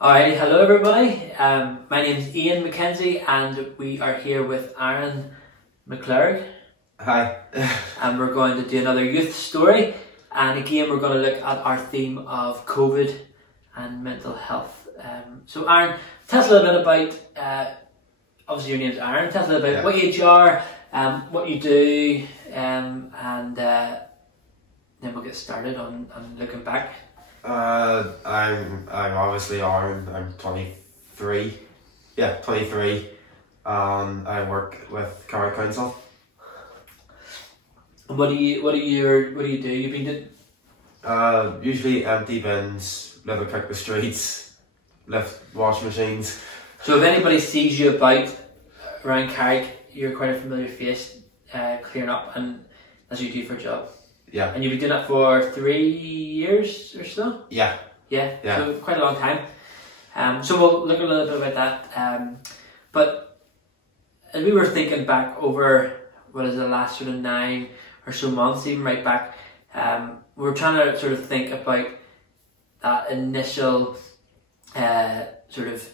Alright, hello everybody. My name is Ian Mackenzie and we are here with Aaron McClurg. Hi. And we're going to do another youth story, and again we're going to look at our theme of COVID and mental health. So Aaron, tell us a little bit about, obviously your name's Aaron, tell us a little bit what age you are, what you do, and then we'll get started on looking back. I'm obviously Aaron. I'm 23. Yeah, 23. I work with Carrickfergus. And what do you do? You've been doing usually empty bins, live and cook the streets, lift washing machines. So if anybody sees you about around Carrick, you're quite a familiar face, clearing up, and as you do for a job. Yeah. And you've been doing it for 3 years or so? Yeah. Yeah. So quite a long time. So we'll look a little bit about that. But as we were thinking back over the last sort of 9 or so months, even right back, we were trying to sort of think about that initial sort of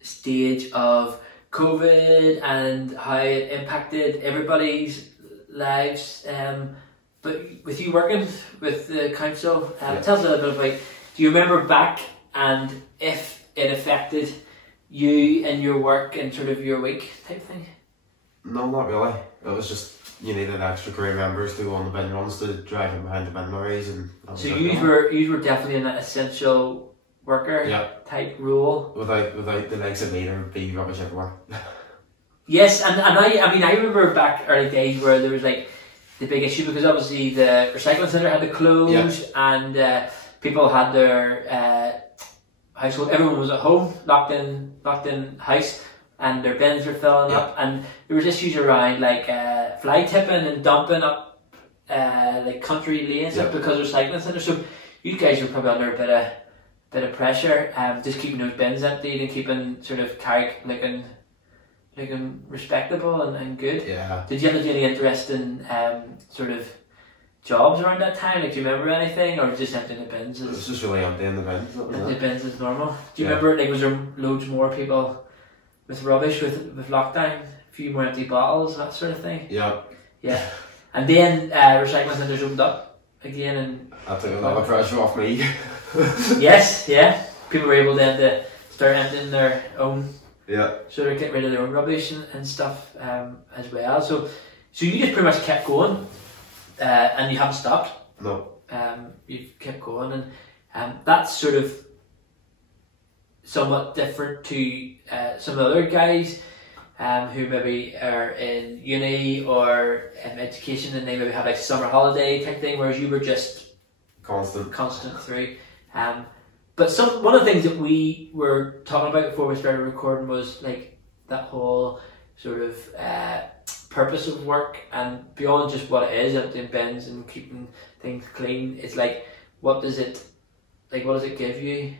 stage of COVID and how it impacted everybody's lives. But with you working with the council, tell us a little bit about, do you remember back and if it affected you and your work and sort of your week type thing? No, not really. It was just you needed extra crew members to go on the bin runs to drive them behind the bin lorries. And so you were definitely in that essential worker type role. Without the likes of me, there would be rubbish everywhere. Yes, and I remember back early days where there was like the big issue because obviously the recycling centre had to close and people had their household. Everyone was at home, locked in house, and their bins were filling up. And there was issues around like fly tipping and dumping up like country lanes because of recycling centres. So you guys were probably under a bit of pressure, just keeping those bins emptied and keeping sort of Carrick looking respectable and good. Yeah. Did you ever do any interesting sort of jobs around that time? Like, do you remember anything, or just emptying the bins? It was just really emptying the bins. Emptying the bins is normal. Do you remember, like, was there loads more people with rubbish with lockdown? A few more empty bottles, that sort of thing? Yeah. Yeah. And then recycling centres opened up again, and that took a lot of pressure off me. Yes, yeah. People were able then to start emptying their own. Yeah. So they get rid of their own rubbish and stuff as well. So you just pretty much kept going, and you haven't stopped. No. You've kept going, and that's sort of somewhat different to some other guys who maybe are in uni or in education, and they maybe have like summer holiday type thing, whereas you were just constant through. But one of the things that we were talking about before we started recording was like that whole sort of purpose of work, and beyond just what it is, emptying bins and keeping things clean. It's like, what does it give you?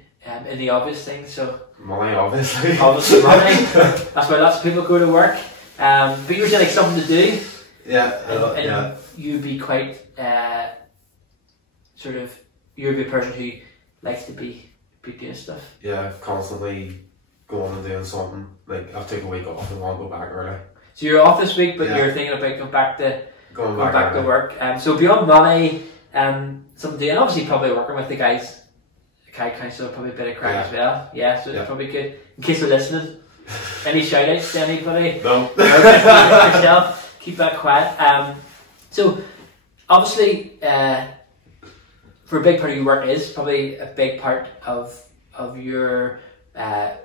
In the obvious things, so money, obviously. Obviously money. That's why lots of people go to work. But you were saying like something to do. Yeah. And you'd be quite you'd be a person who likes to be doing stuff. Yeah, constantly going and doing something. Like, I've taken a week off and want to go back early. So you're off this week, but you're thinking about going back to work. So beyond money, something to do, and obviously probably working with the guys, Carrick Council, probably a bit of crack as well. Yeah, so it's probably good. In case they're listening, any shout outs to anybody? No. Yourself, keep that quiet. So obviously, for a big part of your work is probably a big part of your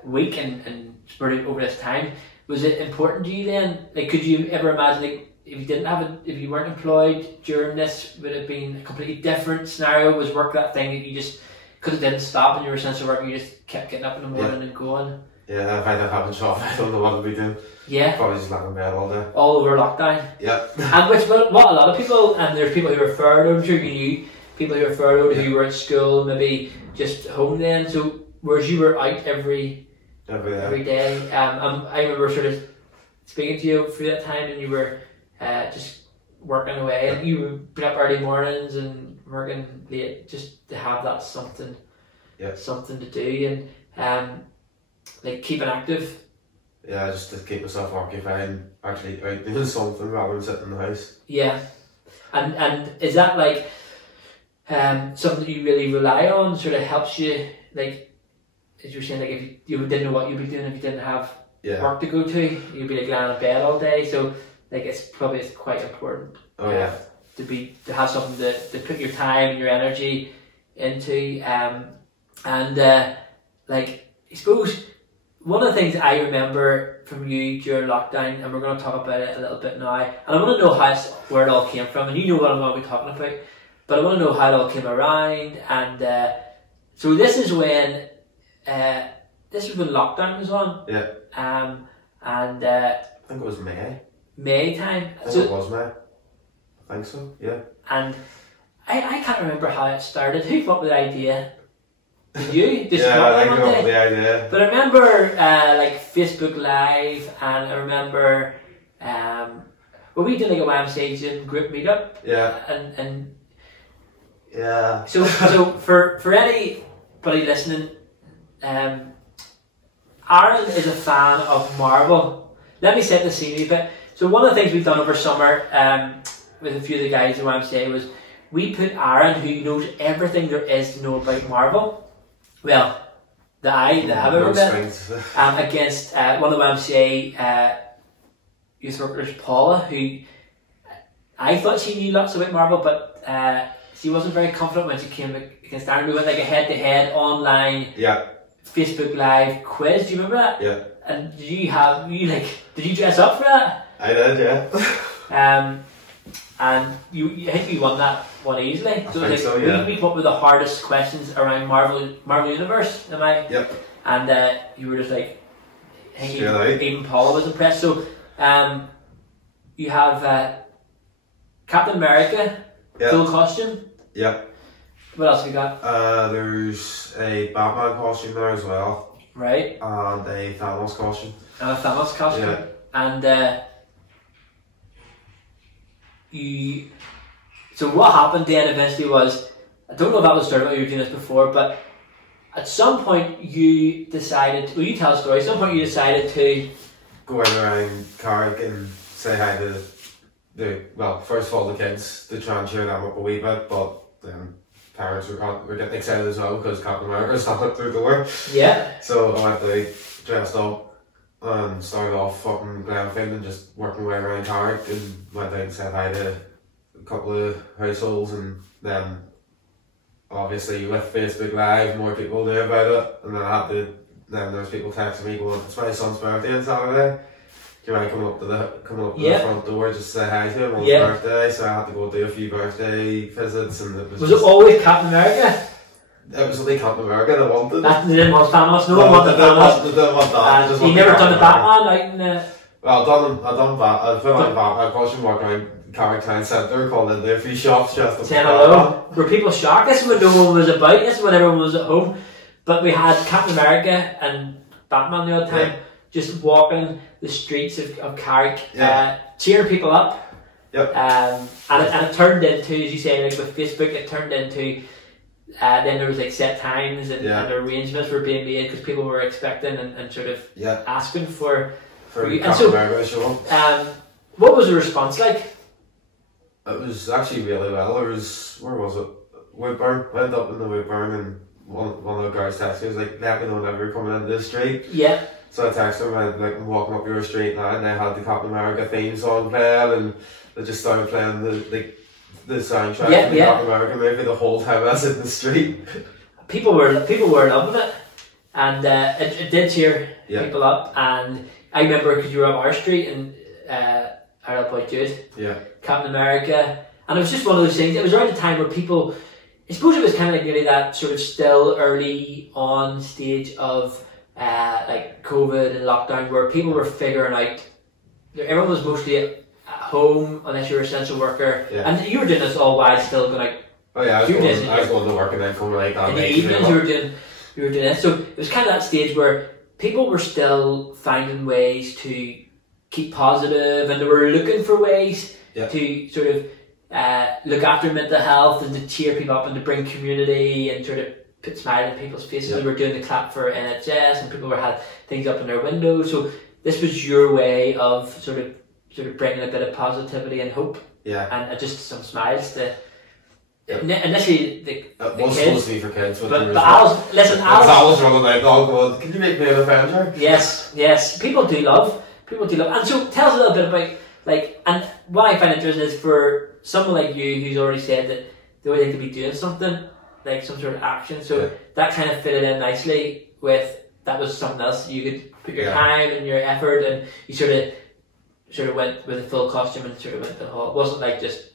week and spread it over this time. Was it important to you then? Like, could you ever imagine, like, if you weren't employed during this, would it have been a completely different scenario? Was work that thing that you just, because it didn't stop in your sense of work, you just kept getting up in the morning and going? Yeah, if I didn't have a job, I don't know what I'd be doing. Yeah. Probably just lying in bed all day. All over lockdown. Yeah. And what a lot of people, and there's people who are furloughed, I'm sure you knew people who were furloughed who were at school, maybe just home then. So whereas you were out every day. I remember sort of speaking to you through that time, and you were just working away, and you would be up early mornings and working late just to have that something to do. like keeping active? Yeah, just to keep myself occupied and actually out doing something rather than sitting in the house. Yeah, and is that like something you really rely on? Sort of helps you, like as you were saying, like if you didn't know what you'd be doing if you didn't have work to go to, you'd be like lying in bed all day. So like it's quite important. Oh yeah. To have something to put your time and your energy into, and like I suppose one of the things I remember from you during lockdown, and we're going to talk about it a little bit now, and I want to know where it all came from, and you know what I'm going to be talking about, but I want to know how it all came around. And so this is when lockdown was on. Yeah. And I think it was May time. I think it was May. I think so, yeah. And I can't remember how it started. Who came up with the idea? Did you? Just yeah, I came up with the idea. But I remember like Facebook Live, and I remember we did like a YMCA gym group meetup. Yeah. And yeah. So for anybody listening, Aaron is a fan of Marvel. Let me set the scene a bit. So one of the things we've done over summer with a few of the guys at YMCA was we put Aaron, who knows everything there is to know about Marvel, well, that I've ever met, against one of the YMCA youth workers, Paula, who I thought she knew lots about Marvel, but she wasn't very confident when she came against Aaron. We went like a head-to-head online Facebook Live quiz. Do you remember that? Yeah. And did you dress up for that? I did, yeah. And I think you won that one easily. I think so, yeah. We come up with the hardest questions around Marvel Universe, am I? Yep. And you were just like, I think even Paula was impressed. So you have Captain America, full costume. Yep. What else have you got? There's a Batman costume there as well. Right. And a Thanos costume. And a Thanos costume. Yeah. And so what happened then eventually was, I don't know if that was started, you were doing this before, but at some point you decided, you tell a story, at some point you decided to go around Carrick and say hi to first of all the kids, to try and cheer them up a wee bit, but then parents were getting excited as well because Captain America was standing through the door. Yeah. So I went there, dressed up, and started off up in Glenfield and just working my way around Carrick, and went out and said hi to a couple of households, and then obviously with Facebook Live more people knew about it, and then there's people texting me going, it's my son's birthday on Saturday, do you mind coming up to the front door just to say hi to him on his birthday? So I had to go do a few birthday visits, and it was it always Captain America? It was only Captain America they wanted. They didn't want Thanos, no one wanted Thanos. They didn't want that. You never done the Batman out in the... Well, I put on Batman costume, walking around Carrick Town Centre, called in there a few shops just to saying hello. Were people shocked? This is when no one was about, this is when everyone was at home. But we had Captain America and Batman the other time just walking the streets of Carrick, cheering people up. Yep. And it turned into, as you say, like with Facebook, it turned into then there was like set times and arrangements were being made because people were expecting and sort of asking for you. And so, what was the response like? It was actually really well. Where was it? Woodburn. Went up in the Woodburn, and one of the guys texted me, was like, let me know whenever you're coming into the street. Yeah. So I texted him, and like, I'm walking up your street now, and they had the Captain America theme song playing, and they just started playing the soundtrack of the Captain America movie the whole time I was in the street. People were loving it, and it did cheer people up. And I remember because you were up our street and our little boy Jude, Captain America, and it was just one of those things. It was around the time where people, I suppose it was kind of like nearly that sort of still early on stage of like COVID and lockdown, where people were figuring out. Everyone was mostly at home unless you're an essential worker, and you were doing this all while still going like. Oh yeah, I was going to work and then coming like that. In the evenings you were doing this, so it was kind of that stage where people were still finding ways to keep positive, and they were looking for ways to sort of look after mental health and to cheer people up and to bring community and sort of put smile on people's faces. Yeah. We were doing the clap for NHS, and people had things up in their windows. So this was your way of sort of bringing a bit of positivity and hope, and just some smiles to. Initially, the it was kids, supposed to be for kids, but Al's running out, all going, can you make me an Avenger? Yes, people do love, and so tell us a little bit about, like, and what I find interesting is for someone like you who's already said that they would like to be doing something, like some sort of action, so that kind of fitted in nicely with, that was something else, you could put your time and your effort, and you sort of went with a full costume and sort of went to the hall. It wasn't like just.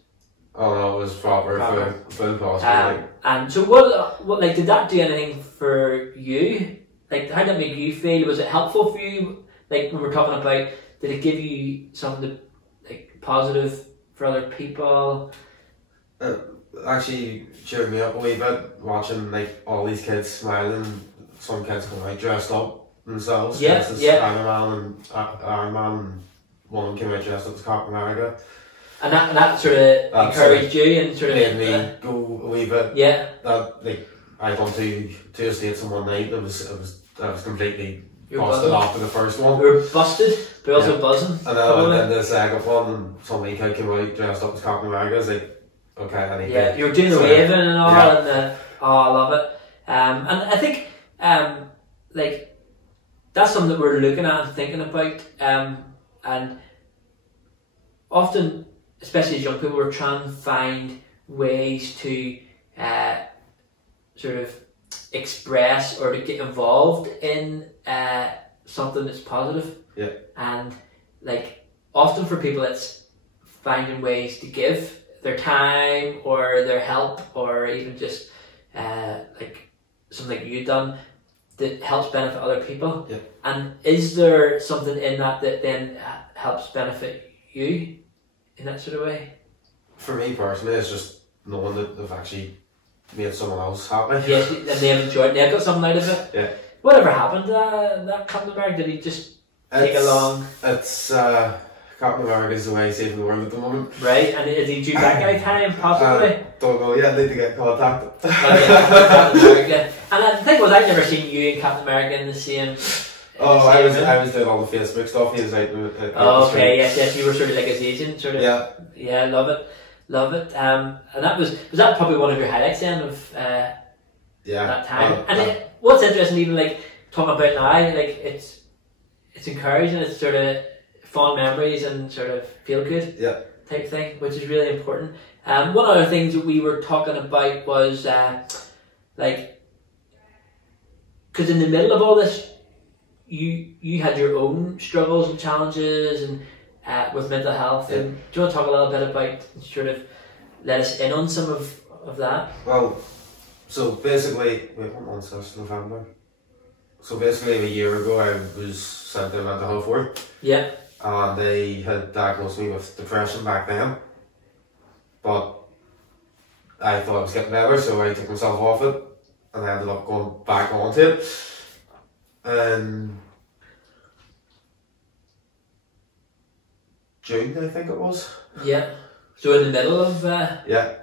Oh no, it was proper. Full costume. And so what, like, did that do anything for you? Like, how did that make you feel? Was it helpful for you? Like, when we're talking about, did it give you something like positive for other people? Actually cheered me up a wee bit watching like all these kids smiling. Some kids come out dressed up themselves. Iron Man, and one of them came out dressed up as Captain America. And that sort of encouraged you and sort of made me go a wee bit. Yeah. That, like, I gone to two estates in one night. I was completely busted after the first one. We were busted, but also buzzing. And then I went into the second one, and some wee kid came out dressed up as Captain America. I was like, okay, I need to. You were doing the waving and all, and I love it. And I think, like, that's something that we're looking at and thinking about. And often, especially as young people, we're trying to find ways to sort of express or to get involved in something that's positive. Yeah. And, like, often for people it's finding ways to give their time or their help, or even just like something like you've done that helps benefit other people. Yeah. And is there something in that then helps benefit you in that sort of way? For me personally, it's just knowing that they've actually made someone else happy. Yes, and they've enjoyed. They've got something out of it. Yeah. Whatever happened to that Captain America? Did he just take along? It's Captain America's the way he's saving the world at the moment. Right, and is he due back anytime? Possibly. Don't know yet. Need to get contact. Captain America. And the thing was, I'd never seen you and Captain America in the same. I was doing all the Facebook stuff. He was out. Okay, yes, you were sort of like his agent, sort of. Yeah, love it. And that was that probably one of your highlights then of that time. What's interesting, even like talking about now, like it's encouraging. It's sort of fond memories and sort of feel good type thing, which is really important. One of the things that we were talking about was like, because in the middle of all this, you had your own struggles and challenges and with mental health. And do you want to talk a little bit about, sort of let us in on some of that? Well, so basically, what month is November? So basically, a year ago, I was sent to a mental health ward. Yeah. And they had diagnosed me with depression back then. But I thought I was getting better, so I took myself off it, and I ended up going back onto it. And June, I think it was. Yeah. So in the middle of yeah.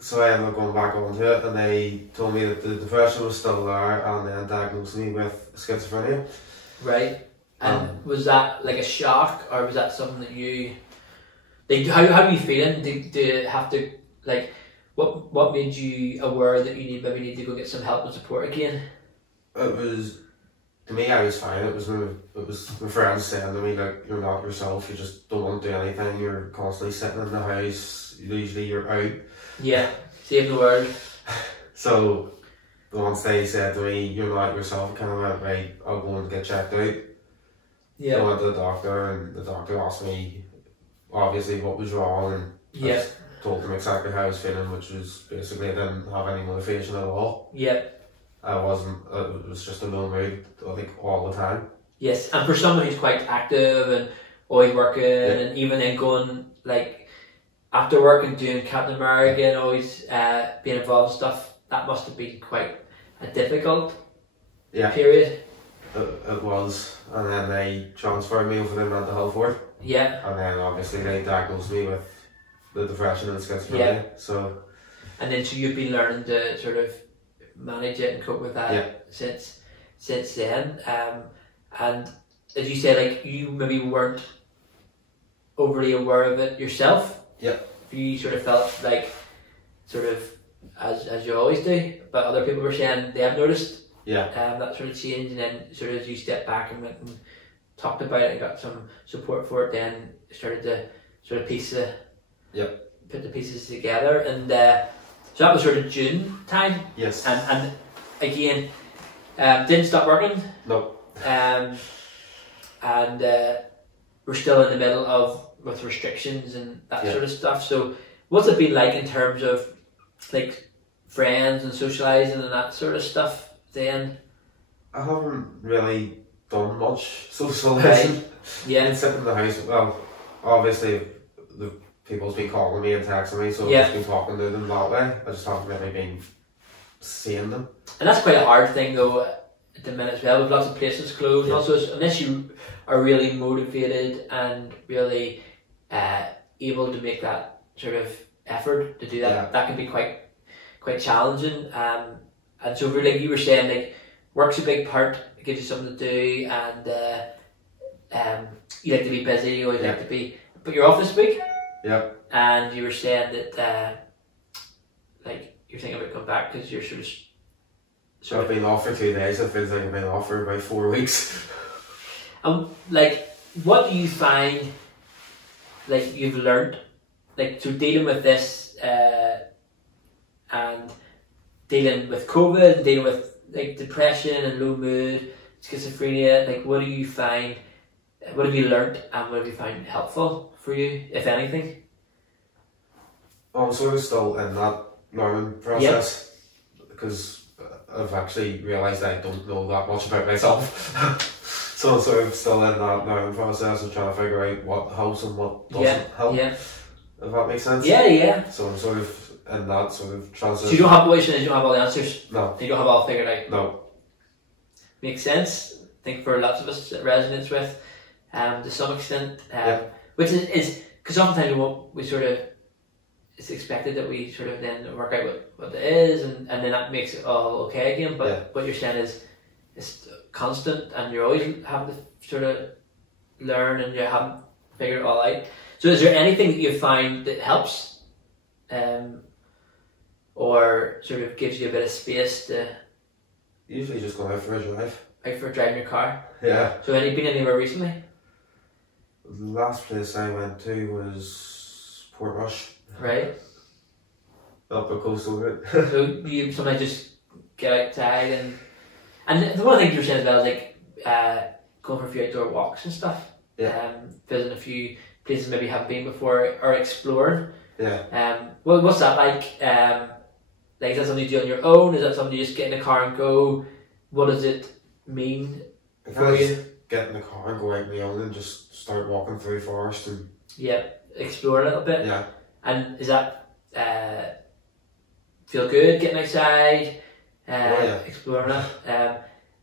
So I ended up going back onto it, and they told me that the depression was still there, and then diagnosed me with schizophrenia. Right. And was that like a shock, or was that something that you, like, how are you feeling? Do you have to, like, what made you aware that you maybe need to go get some help and support again? It was, to me, I was fine. It was my friends saying to me, like, you're not yourself, you just don't want to do anything, you're constantly sitting in the house, usually you're out. Yeah, saving the world. So once they said to me, you're not yourself, I kind of went, right, I'll go and get checked out. Yeah. I went to the doctor, and the doctor asked me obviously what was wrong, and I told him exactly how I was feeling, which was basically I didn't have any motivation at all. Yeah. I wasn't, it was just a low mood, I think, all the time. Yes, and for someone who's quite active and always working, and even then going, like, after work and doing Captain America and always being involved in stuff, that must have been quite a difficult period. It was, and then they transferred me over to the mental health ward. Yeah. And then obviously they diagnosed me with the depression and schizophrenia. So. And then so you've been learning to sort of manage it and cope with that Yeah. since then. And as you say, like you maybe weren't overly aware of it yourself. Yeah. You sort of felt like sort of as you always do, but other people were saying they have noticed Yeah. that sort of change, and then sort of as you stepped back and went and talked about it and got some support for it, then started to sort of put the pieces together, and so that was sort of June time. Yes. And again, didn't stop working. No. And we're still in the middle of with restrictions and that sort of stuff. So what's it been like in terms of like friends and socialising and that sort of stuff then? I haven't really done much socialising. Right. Yeah. Been sitting in the house. Well, obviously the people's been calling me and texting me, so I've just been talking to them that way. I just haven't really been seeing them. And that's quite a hard thing though at the minute as well, with lots of places closed. And also, unless you are really motivated and really able to make that sort of effort to do that, that can be quite challenging. And so, like you were saying, like work's a big part. It gives you something to do, and you like to be busy. You always like to be. But you're off this week. Yeah. And you were saying that, like you're thinking about coming back because you're sort of. So I've been off for 2 days. It feels like I've been off for about 4 weeks. Like, what do you find, like, you've learned, like, so dealing with this, and dealing with COVID, and dealing with, like, depression and low mood, schizophrenia, like, what do you find, what have you learned, and what have you found helpful for you, if anything? I'm sort of still in that learning process, because I've actually realised I don't know that much about myself. So I'm sort of still in that learning process of trying to figure out what helps and what doesn't help. Yeah. If that makes sense. Yeah. So I'm sort of in that sort of transition. So you don't have you don't have all the answers? No. You don't have all figured out? No. Makes sense. I think for lots of us it resonates with, to some extent. Which is because sometimes we sort of, it's expected that we sort of then work out what it is, and then that makes it all okay again. But what you're saying is it's constant, and you're always having to sort of learn, and you haven't figured it all out. So is there anything that you find that helps, or sort of gives you a bit of space to? Usually just going out for a drive. Out for a drive in your car? Yeah. So have you been anywhere recently? The last place I went to was Portrush. Right. Up a coastal route. So you sometimes just get outside and one of the things you were saying as well is like going for a few outdoor walks and stuff. Yeah. Visiting a few places maybe you haven't been before, or exploring. Yeah. What's that like? Like, is that something you do on your own? Is that something you just get in the car and go? What does it mean for you? Just get in the car and go out on my own and just start walking through forest and explore a little bit. Yeah. And is that feel good getting outside, exploring it?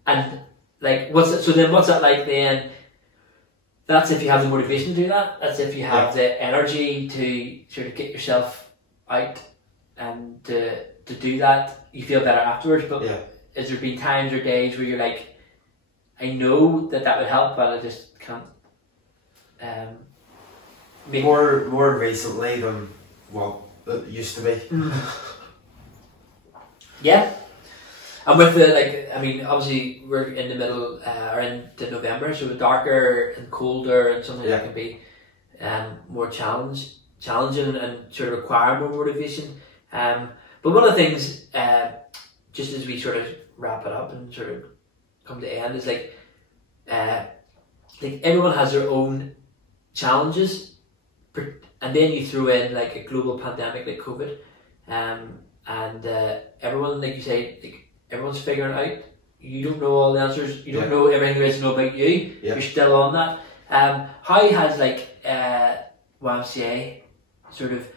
And like, what's that like then? That's if you have the motivation to do that. That's if you have the energy to sort of get yourself out and to do that. You feel better afterwards. But has there been times or days where you're like, I know that would help, but I just can't? More recently than what it used to be. Yeah. And with the, obviously we're in the middle, or into November, so darker and colder, and something that can be more challenging and sort of require more motivation. But one of the things, just as we sort of wrap it up and sort of come to end, is like everyone has their own challenges, and then you throw in like a global pandemic like COVID, and everyone, like you say, like, everyone's figuring it out. You don't know all the answers. You don't know everything there is to know about you. You're still on that. How has like YMCA sort of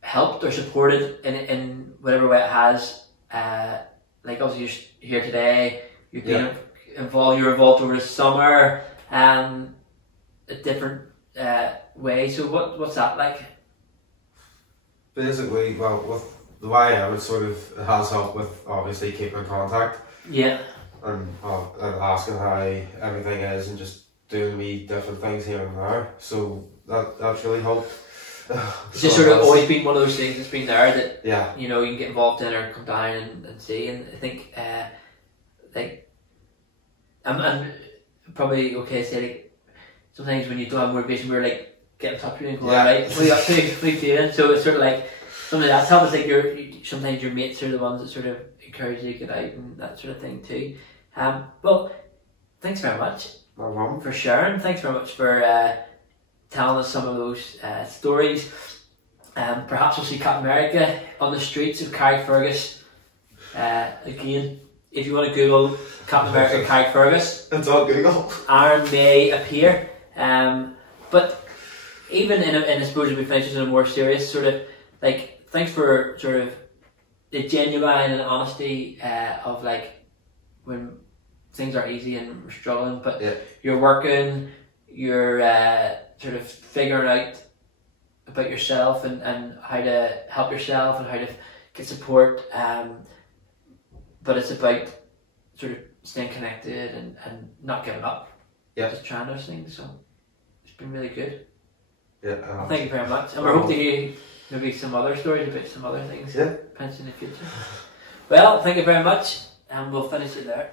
helped or supported in whatever way it has? Like obviously you're here today. You've been involved. You're involved over the summer. A different way. So what's that like? Basically, well, with the YM, it sort of has helped with obviously keeping in contact Yeah. and asking how everything is and just doing wee different things here and there. So that's really helped. It's just sort of always been one of those things that's been there that yeah, you know you can get involved in or come down and see. And I think like I'm probably okay to say like sometimes when you don't have motivation, we're like get in touch with you and go, right, what are you up to? What are you feeling? So it's sort of like something that's helped. It's like sometimes your mates are the ones that sort of encourage you to get out and that sort of thing too. Well, thanks very much for sharing. Thanks very much for telling us some of those stories. Perhaps we'll see Captain America on the streets of Carrickfergus again. If you want to Google Captain America Carrickfergus, it's on Google. Aaron may appear. But even in I suppose if we finish this in a more serious sort of like, thanks for sort of the genuine and honesty of like when things are easy and we're struggling, but you're working, you're sort of figuring out about yourself and how to help yourself and how to get support. But it's about sort of staying connected and not giving up. Yeah. Just trying those things. So it's been really good. Yeah. Well, thank you very much. And we hope to hear maybe some other stories about some other things. Yeah. Potentially in the future. Well, thank you very much. And we'll finish it there.